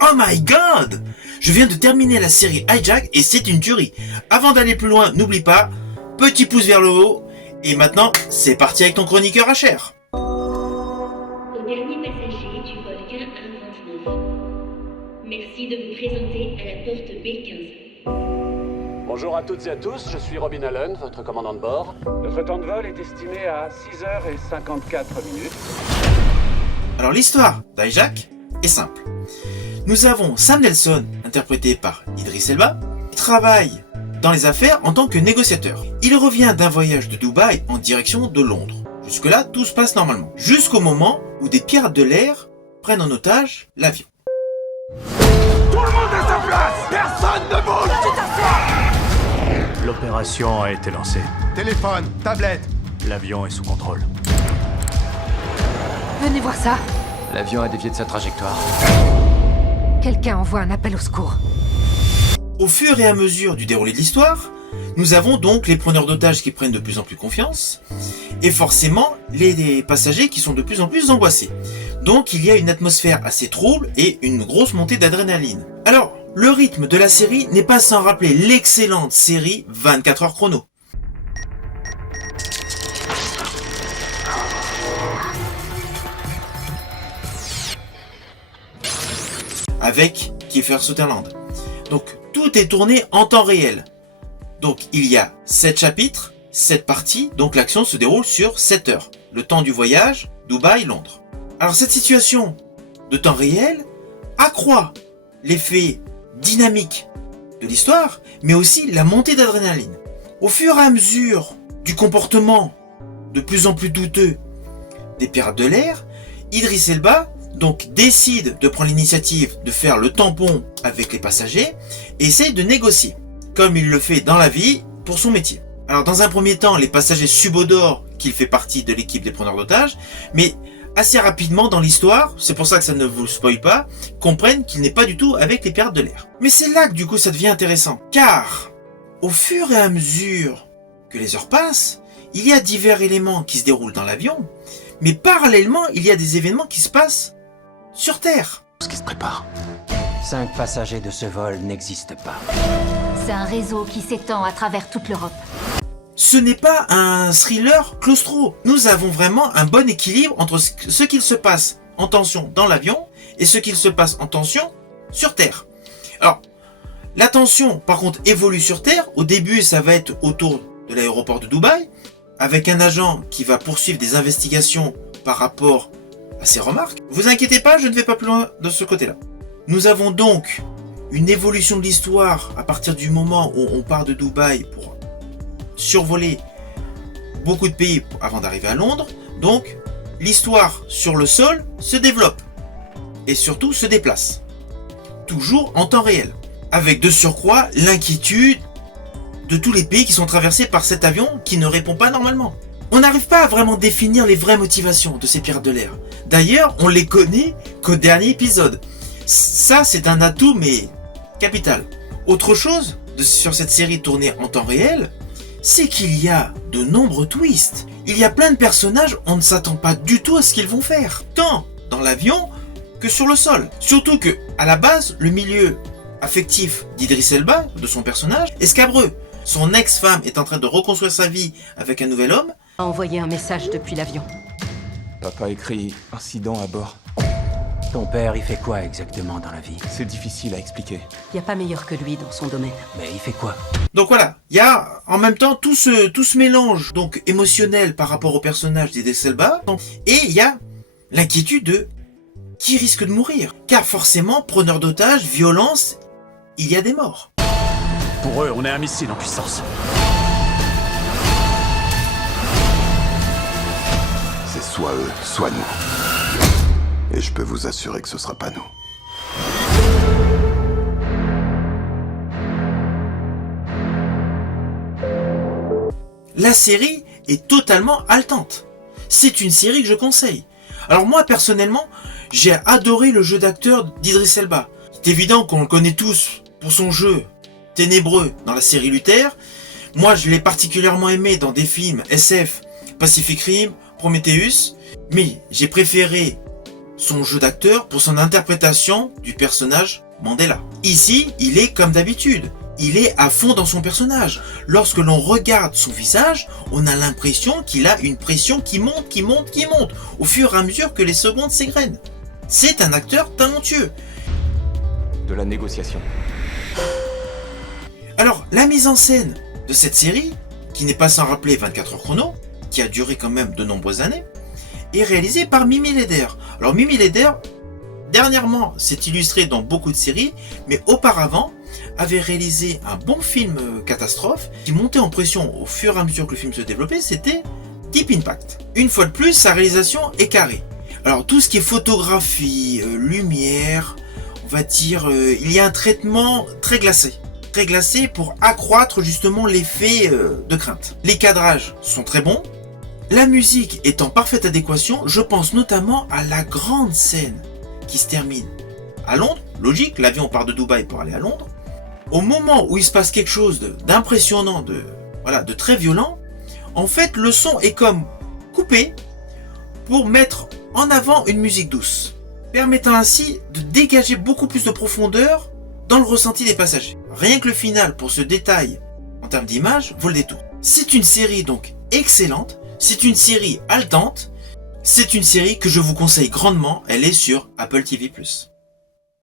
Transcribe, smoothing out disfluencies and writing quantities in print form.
Oh my god! Je viens de terminer la série Hijack et c'est une tuerie. Avant d'aller plus loin, n'oublie pas, petit pouce vers le haut. Et maintenant, c'est parti avec ton chroniqueur HR. Au dernier passager du vol 1129. Merci de vous présenter à la porte B15. Bonjour à toutes et à tous, je suis Robin Allen, votre commandant de bord. Notre temps de vol est estimé à 6h54. Alors l'histoire d'Hijack est simple. Nous avons Sam Nelson, interprété par Idris Elba, qui travaille dans les affaires en tant que négociateur. Il revient d'un voyage de Dubaï en direction de Londres. Jusque-là, tout se passe normalement. Jusqu'au moment où des pirates de l'air prennent en otage l'avion. Tout le monde à sa place! Personne ne bouge! L'opération a été lancée. Téléphone, tablette. L'avion est sous contrôle. Venez voir ça. L'avion a dévié de sa trajectoire. Quelqu'un envoie un appel au secours. Au fur et à mesure du déroulé de l'histoire, nous avons donc les preneurs d'otages qui prennent de plus en plus confiance, et forcément les passagers qui sont de plus en plus angoissés. Donc il y a une atmosphère assez trouble et une grosse montée d'adrénaline. Alors, le rythme de la série n'est pas sans rappeler l'excellente série 24 heures chrono. Avec Kiefer Sutherland. Donc tout est tourné en temps réel. Donc il y a 7 chapitres, 7 parties, donc l'action se déroule sur 7 heures. Le temps du voyage, Dubaï-Londres. Alors cette situation de temps réel accroît l'effet dynamique de l'histoire, mais aussi la montée d'adrénaline. Au fur et à mesure du comportement de plus en plus douteux des pirates de l'air, Idris Elba donc décide de prendre l'initiative de faire le tampon avec les passagers et essaye de négocier, comme il le fait dans la vie pour son métier. Alors dans un premier temps, les passagers subodorent qu'il fait partie de l'équipe des preneurs d'otages, mais assez rapidement dans l'histoire, c'est pour ça que ça ne vous spoil pas, comprennent qu'il n'est pas du tout avec les pirates de l'air. Mais c'est là que du coup ça devient intéressant, car au fur et à mesure que les heures passent, il y a divers éléments qui se déroulent dans l'avion, mais parallèlement il y a des événements qui se passent sur Terre. Ce qui se prépare. 5 passagers de ce vol n'existent pas. C'est un réseau qui s'étend à travers toute l'Europe. Ce n'est pas un thriller claustro. Nous avons vraiment un bon équilibre entre ce qu'il se passe en tension dans l'avion et ce qu'il se passe en tension sur Terre. Alors, la tension, par contre, évolue sur Terre. Au début, ça va être autour de l'aéroport de Dubaï, avec un agent qui va poursuivre des investigations par rapport à ses remarques. Vous inquiétez pas, je ne vais pas plus loin de ce côté-là. Nous avons donc une évolution de l'histoire à partir du moment où on part de Dubaï pour survoler beaucoup de pays avant d'arriver à Londres. Donc, l'histoire sur le sol se développe et surtout se déplace. Toujours en temps réel. Avec de surcroît l'inquiétude de tous les pays qui sont traversés par cet avion qui ne répond pas normalement. On n'arrive pas à vraiment définir les vraies motivations de ces pirates de l'air. D'ailleurs, on les connaît qu'au dernier épisode. Ça, c'est un atout, mais capital. Autre chose sur cette série tournée en temps réel, c'est qu'il y a de nombreux twists. Il y a plein de personnages, on ne s'attend pas du tout à ce qu'ils vont faire, tant dans l'avion que sur le sol. Surtout que, à la base, le milieu affectif d'Idris Elba, de son personnage, est scabreux. Son ex-femme est en train de reconstruire sa vie avec un nouvel homme. A envoyé un message depuis l'avion. Papa écrit « incident à bord ». Ton père, il fait quoi exactement dans la vie? C'est difficile à expliquer. Il n'y a pas meilleur que lui dans son domaine. Mais il fait quoi? Donc voilà, il y a en même temps tout ce mélange donc émotionnel par rapport au personnage d'Idris Elba, et il y a l'inquiétude de qui risque de mourir. Car forcément, preneur d'otages, violence, il y a des morts. Pour eux, on est un missile en puissance. C'est soit eux, soit nous. Et je peux vous assurer que ce sera pas nous. La série est totalement haletante. C'est une série que je conseille. Alors moi, personnellement, j'ai adoré le jeu d'acteur d'Idris Elba. C'est évident qu'on le connaît tous pour son jeu ténébreux dans la série Luther. Moi, je l'ai particulièrement aimé dans des films SF, Pacific Rim, Prometheus. Mais j'ai préféré son jeu d'acteur, pour son interprétation du personnage Mandela. Ici, il est comme d'habitude. Il est à fond dans son personnage. Lorsque l'on regarde son visage, on a l'impression qu'il a une pression qui monte, au fur et à mesure que les secondes s'égrènent. C'est un acteur talentueux. De la négociation. Alors, la mise en scène de cette série, qui n'est pas sans rappeler 24 heures chrono, qui a duré quand même de nombreuses années, est réalisée par Mimi Leder. Alors Mimi Leder, dernièrement, s'est illustrée dans beaucoup de séries, mais auparavant, avait réalisé un bon film catastrophe qui montait en pression au fur et à mesure que le film se développait, c'était Deep Impact. Une fois de plus, sa réalisation est carrée. Alors tout ce qui est photographie, lumière, on va dire, il y a un traitement très glacé pour accroître justement l'effet de crainte. Les cadrages sont très bons, la musique est en parfaite adéquation, je pense notamment à la grande scène qui se termine à Londres, logique, l'avion part de Dubaï pour aller à Londres. Au moment où il se passe quelque chose d'impressionnant, de très violent, en fait le son est comme coupé pour mettre en avant une musique douce, permettant ainsi de dégager beaucoup plus de profondeur dans le ressenti des passagers. Rien que le final, pour ce détail en termes d'image, vaut le détour. C'est une série donc excellente, c'est une série haletante, c'est une série que je vous conseille grandement, elle est sur Apple TV+.